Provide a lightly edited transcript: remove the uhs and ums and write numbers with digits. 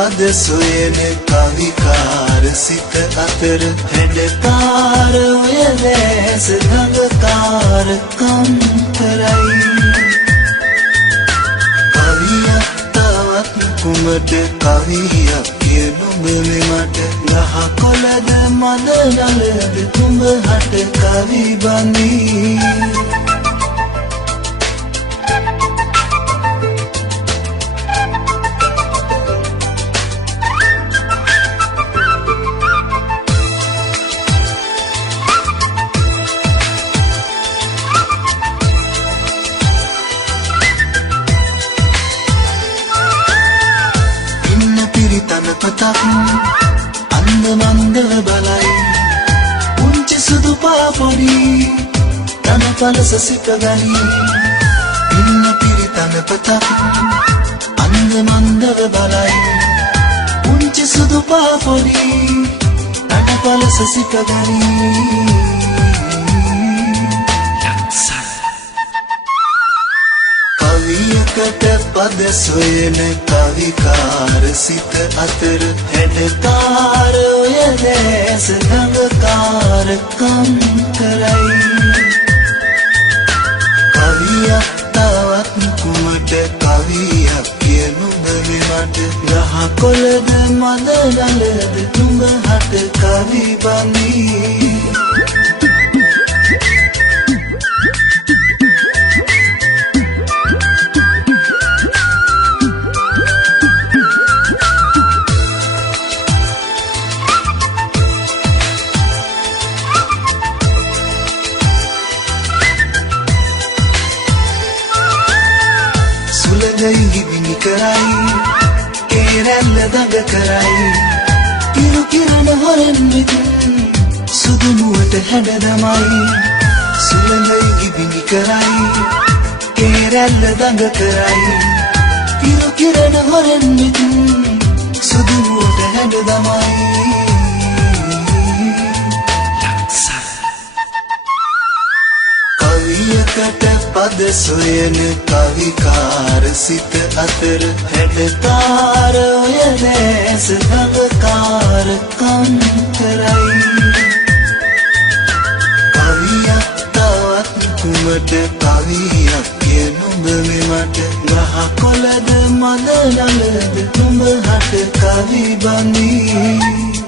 පද සොයන කවිකාර සිත අතර හැඩකාර ඔය දැස ගඟකාරකම් කරයි කවියක් තවත් කුමට කවියක් කියනු මෙමට ගහ කොළද මද නලද තුඹ හට කවි බඳී පතක් අන්ද මන්දව බලයි උංචි සුදු පාපොඩි තන පලස සික ගනි ඉන්න පිරිතන පතක් අන්ද මන්දව බලයි උංචි සුදු පාපොඩි තන පලස සික ගනි කවියකට පද සොයන කවිකාර සිත අතර හැඩකාර ඔය දැස ගඟකාරකම් කරයි කවියක් තවත් කුමට කවියක් කියනු මෙමට ගහ කොළද මද නලද තුඹ හට කවි බඳී ගිවිනි කරයි කේරැල්ල දඟ කරයි ඉරු කිරණ හොරෙන් මිදුන් සුදුමුවට හැඩ දමයි සුළඟයි ගිවිනි කරයි කේරැල්ල දඟ කරයි ඉරු කිරණ හොරෙන් මිදුන් සුදුමුවට හැඩ දමයි කවියකට පද සොයන කවිකාර සිත අතර හැඩකාර ඔය දැස ගඟකාරකම් කරයි කවියක් තවත් කුමට කවියක් කියනු මෙමට ගහ කොළද මද නලද තුඹ හට කවි බඳී